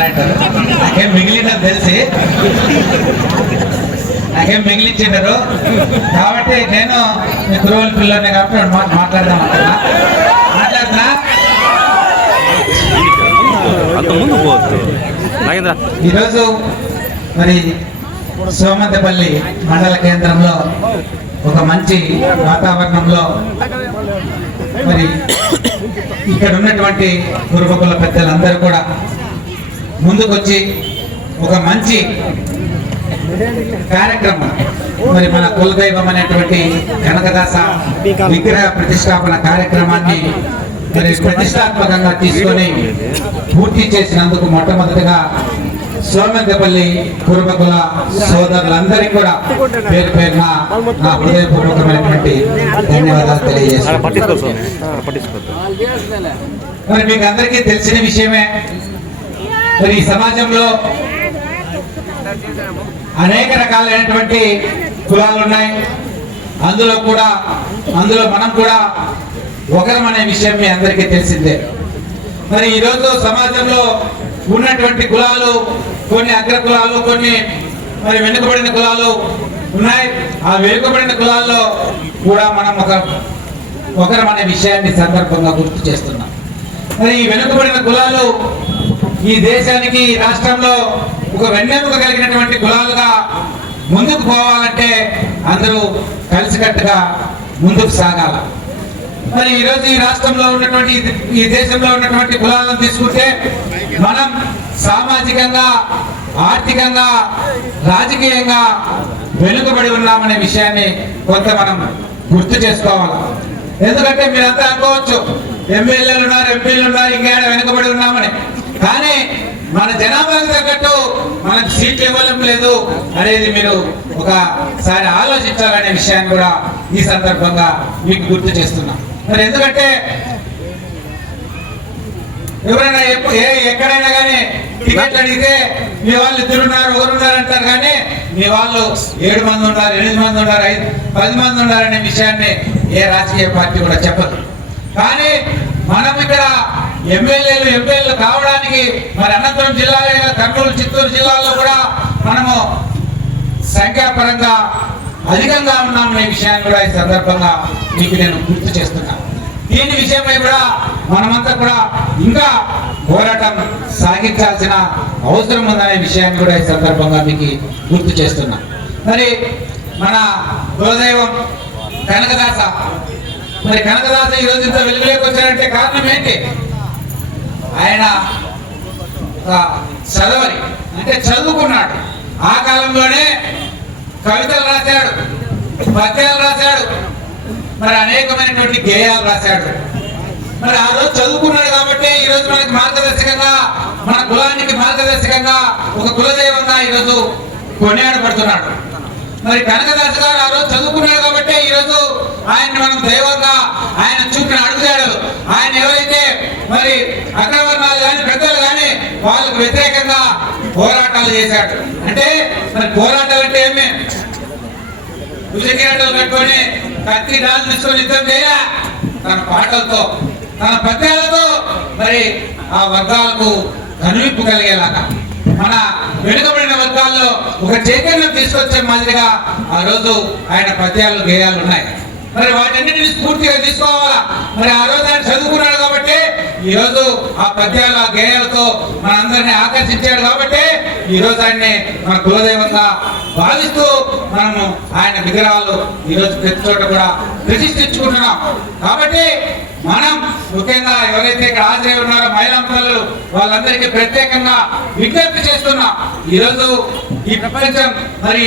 మాట్లాడారు. నాకేం మిగిలినది తెలిసి మిగిలించారు కాబట్టి నేను మీ గురువుల పిల్లల్ని కాబట్టి మాట్లాడదాం అంటున్నా. ఈరోజు మరి సోమంతపల్లి మండల కేంద్రంలో ఒక మంచి వాతావరణంలో మరి ఇక్కడ ఉన్నటువంటి గురుకుల పెద్దలందరూ కూడా ముందుకొచ్చి ఒక మంచి కార్యక్రమం మరి మన కులదైవం అనేటువంటి కనకదాస విగ్రహ ప్రతిష్టాపన కార్యక్రమాన్ని మరి ప్రతిష్టాత్మకంగా తీసుకొని పూర్తి చేసినందుకు మొట్టమొదటిగా సోమంతపల్లి కురుబకుల సోదరులందరికీ కూడా పేరు పేరున నా హృదయపూర్వకమైనటువంటి ధన్యవాదాలు తెలియజేస్తాను. మరి మీకు అందరికీ తెలిసిన విషయమే, మరి ఈ సమాజంలో అనేక రకాలైనటువంటి కులాలు ఉన్నాయి. అందులో మనం కూడా ఒకరం అనే విషయం మీ అందరికీ తెలిసిందే. మరి ఈరోజు సమాజంలో ఉన్నటువంటి కులాలు కొన్ని అగ్ర కులాలు, కొన్ని మరి వెనుకబడిన కులాలు ఉన్నాయి. ఆ వెనుకబడిన కులాల్లో కూడా మనం ఒకరం అనే విషయాన్ని సందర్భంగా గుర్తు చేస్తున్నాం. మరి ఈ వెనుకబడిన కులాలు ఈ దేశానికి, ఈ రాష్ట్రంలో ఒక వెన్నెముక కలిగినటువంటి కులాలుగా ముందుకు పోవాలంటే అందరూ కలిసికట్టుగా ముందుకు సాగాల. మరి ఈరోజు ఈ రాష్ట్రంలో ఉన్నటువంటి, ఈ దేశంలో ఉన్నటువంటి కులాలను తీసుకుంటే మనం సామాజికంగా, ఆర్థికంగా, రాజకీయంగా వెనుకబడి ఉన్నామనే విషయాన్ని కొంత మనం గుర్తు చేసుకోవాలి. ఎందుకంటే మీరంతా అనుకోవచ్చు ఎమ్మెల్యేలు ఉన్నారు, ఎంపీలు ఉన్నారు, ఇంకేడ వెనుకబడి ఉన్నామని. కానీ మన జనాభాకు తగ్గట్టు మనకు సీట్లు ఇవ్వడం లేదు అనేది మీరు ఒకసారి ఆలోచించాలనే విషయాన్ని కూడా ఈ సందర్భంగా మీకు గుర్తు చేస్తున్నాం. మరి ఎందుకంటే ఎవరైనా ఎక్కడైనా కానీ టికెట్ అడిగితే మీ వాళ్ళు ఇద్దరున్నారు, ఒకరున్నారు అంటారు. కానీ మీ వాళ్ళు 7 మంది ఉన్నారు, 8 మంది ఉన్నారు, 10 మంది ఉన్నారనే విషయాన్ని ఏ రాజకీయ పార్టీ కూడా చెప్పదు. కానీ మనం ఇక్కడ ఎమ్మెల్యేలు కావడానికి మరి అనంతపురం జిల్లాలో, కర్నూలు, చిత్తూరు జిల్లాల్లో కూడా మనము సంఖ్యాపరంగా అధికంగా ఉన్నామనే విషయాన్ని కూడా ఈ సందర్భంగా మీకు నేను గుర్తు చేస్తున్నాను. దీని విషయమై కూడా మనమంతా కూడా ఇంకా పోరాటం సాగించాల్సిన అవసరం ఉందనే విషయాన్ని కూడా ఈ సందర్భంగా మీకు గుర్తు చేస్తున్నా. మరి మన కులదైవం కనకదాస, మరి కనకదాస ఈరోజు ఇంత వెలుగులోకి వచ్చారంటే కారణం ఏంటి? ఆయన చదవరి అంటే చదువుకున్నాడు. ఆ కాలంలోనే కవితలు రాశాడు, పద్యాలు రాశాడు, మరి అనేకమైనటువంటి గేయాలు రాశాడు. మరి ఆ రోజు చదువుకున్నాడు కాబట్టి ఈరోజు మనకి మార్గదర్శకంగా, మన కులానికి మార్గదర్శకంగా, ఒక కులదైవంగా ఈరోజు కొనియాడబడుతున్నాడు. మరి కనకదాస గారు ఆ రోజు చదువుకున్నాడు కాబట్టి ఈరోజు ఆయన్ని మనం దైవంగా, ఆయన చూపిన అడుగుజాడలు, ఆయన ఎవరైతే మరి అగ్రవర్ణాలు కానీ పెద్దలు కానీ వాళ్ళకు వ్యతిరేకంగా పోరాటాలు చేశాడు. అంటే మరి పోరాటాలు అంటే ఏమి? భుజకిరీటాలు కట్టుకొని కత్తి డాలు తీసుకొని యుద్ధం చేయ, తన పాటలతో, తన పద్యాలతో మరి ఆ వర్గాలకు కనువిప్పు కలిగేలాగా, మన వెనుకబడిన వర్గాల్లో ఒక చైతన్యం తీసుకొచ్చే మాదిరిగా ఆ రోజు ఆయన పద్యాలు, గేయాలు ఉన్నాయి. మరి వాటన్నిటిని స్ఫూర్తిగా తీసుకోవాలా. మరి ఆ రోజు ఆయన చదువుకున్నాడు కాబట్టి ఈ రోజు ఆ పద్యాలు, ఆ గేయాలతో మనందరినీ ఆకర్షించాడు కాబట్టి ఈ రోజు ఆయన్ని మన కులదైవంగా భావిస్తూ మనము ఆయన విగ్రహాలు ఈ రోజు ప్రతి చోట కూడా ప్రతిష్ఠించుకుంటున్నాం. కాబట్టి మనం ముఖ్యంగా ఎవరైతే ఇక్కడ హాజరై ఉన్నారో మహిళా పిల్లలు, వాళ్ళందరికీ ప్రత్యేకంగా విజ్ఞప్తి చేస్తున్నాం. ఈరోజు ఈ ప్రపంచం, మరి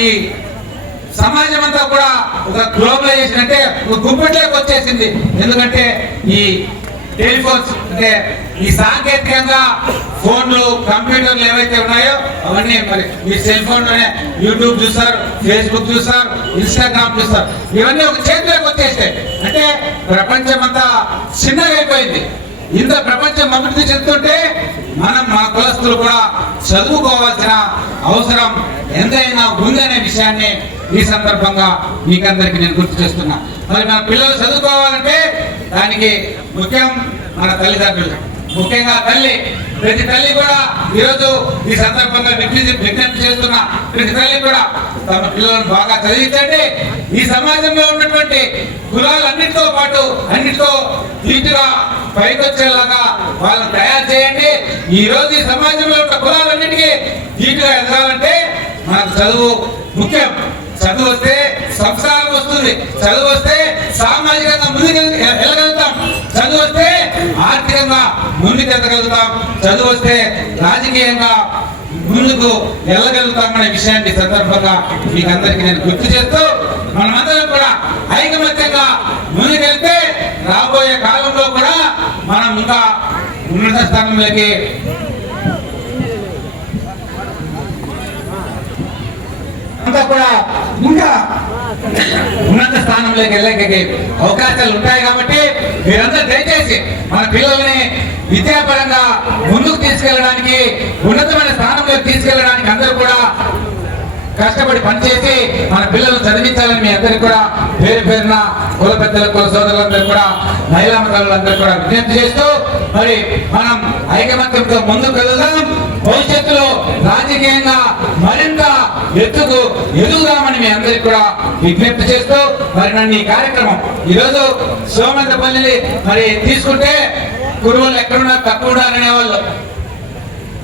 సమాజం అంతా కూడా ఒక గ్లోబలైజేషన్ అంటే ఒక గుంపట్లోకి వచ్చేసింది. ఎందుకంటే ఈ టెలిఫోన్స్ అంటే ఈ సాంకేతికంగా ఫోన్లు, కంప్యూటర్లు ఏవైతే ఉన్నాయో అవన్నీ మరి మీ సెల్ ఫోన్లోనే యూట్యూబ్ చూస్తారు, ఫేస్బుక్ చూస్తారు, ఇన్స్టాగ్రామ్ చూస్తారు. ఇవన్నీ ఒక చేతిలోకి వచ్చేస్తాయి. అంటే ప్రపంచం అంతా చిన్నగా అయిపోయింది. ఇంత ప్రపంచం అభివృద్ధి చెందుతుంటే మనం, మన కులస్తులు కూడా చదువుకోవాల్సిన అవసరం ఎంతైనా ఉందనే విషయాన్ని ఈ సందర్భంగా మీకందరికీ నేను గుర్తు చేస్తున్నా. మరి మన పిల్లలు చదువుకోవాలంటే దానికి ముఖ్యం మన తల్లిదండ్రులు. ముఖ్యంగా తల్లి, ప్రతి తల్లి కూడా ఈరోజు ఈ సందర్భంగా విజ్ఞప్తి చేస్తున్న ప్రతి తల్లి కూడా తమ పిల్లలను బాగా చదివించండి. ఈ సమాజంలో ఉన్నటువంటి కులాలన్నిటితో పాటు అన్నిటితో నీటిగా పైకొచ్చేలాగా వాళ్ళని తయారు చేయండి. ఈ రోజు ఈ సమాజంలో ఉన్న కులాలన్నిటికీ నీటిగా ఎదగాలంటే మనకు చదువు ముఖ్యం. చదువు వస్తే సంస్కారం వస్తుంది, చదువు వస్తే సామాజికంగా ముందుకు వెళ్ళగలుగుతాం, చదువు వస్తే ఆర్థికంగా ముందుకు ఎదగలుగుతాం, చదువు వస్తే రాజకీయంగా ముందుకు వెళ్ళగలుగుతామనే విషయాన్ని సందర్భంగా మీకు అందరికీ నేను గుర్తు చేస్తూ మనమందరం కూడా ఐకమత్యంగా ముందుకెళ్తే రాబోయే కాలంలో కూడా మనం ఇంకా ఉన్నత స్థానంలోకి అంతా కూడా ఇంకా ఉన్నత స్థానంలోకి వెళ్ళే అవకాశాలు ఉంటాయి. కాబట్టి మీరందరూ దయచేసి మన పిల్లల్ని విద్యాపరంగా ముందుకు తీసుకెళ్ళడానికి, ఉన్నతమైన స్థానంలోకి తీసుకెళ్ళడానికి అందరూ కూడా కష్టపడి పనిచేసి మన పిల్లలను చదివించాలని మీ అందరికీ కూడా పేరు పేరున కుల పెద్దల కుల సోదరులందరూ కూడా మహిళా మతాలందరూ కూడా విజ్ఞప్తి చేస్తూ మరి మనం ఐకమత్యంతో ముందుకు వెళ్దాం. భవిష్యత్తులో రాజకీయంగా మరింత ఎదుగుదామని మీ అందరికీ కూడా విజ్ఞప్తి చేస్తూ మరి నన్ను ఈ కార్యక్రమం ఈరోజు సోమంతపల్లి మరి తీసుకుంటే కురువులు ఎక్కడున్నారు, తక్కువ ఉన్నారు అనేవాళ్ళు,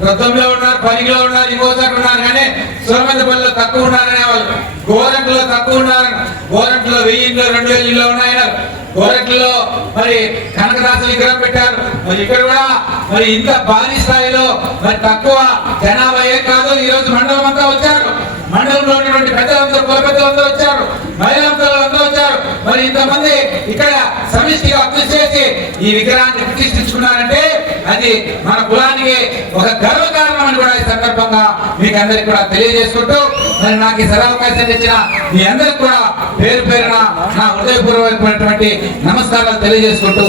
రథంలో ఉన్నారు, పనిలో ఉన్నారు, ఇంకోసారి ఉన్నారు, కానీ సోమంతపల్లిలో తక్కువ ఉన్నారనే వాళ్ళు, గోరంట్లో తక్కువ ఉన్నారు, గోరంట్లో 1000 ఇంట్లో 2000 ఇంట్లో ఉన్నాయన్నారు, గోరంట్లో మరి కనకదాస విగ్రహం పెట్టారు. మరి ఇక్కడ కూడా మరి ఇంత భారీ స్థాయిలో మరి తక్కువ జనాభా ఏం కాదు. ఈ రోజు మండలం అంతా వచ్చారు, మండలంలో ఉన్నటువంటి పెద్దలందరూ కుల పెద్దలందరూ వచ్చారు, మహిళలందరూ వచ్చారు. మరి ఇంతమంది ఇక్కడ సమిష్టిగా కృషి చేసి ఈ విగ్రహాన్ని ప్రతిష్ఠించుకున్నారంటే అది మన కులానికి ఒక గర్వకారణం అని కూడా ఈ సందర్భంగా మీకు అందరికి కూడా తెలియజేసుకుంటూ మరి నాకు ఈ సదవకాశం ఇచ్చిన మీ అందరికి కూడా పేరు పేరున నా హృదయపూర్వకమైనటువంటి నమస్కారాలు తెలియజేసుకుంటూ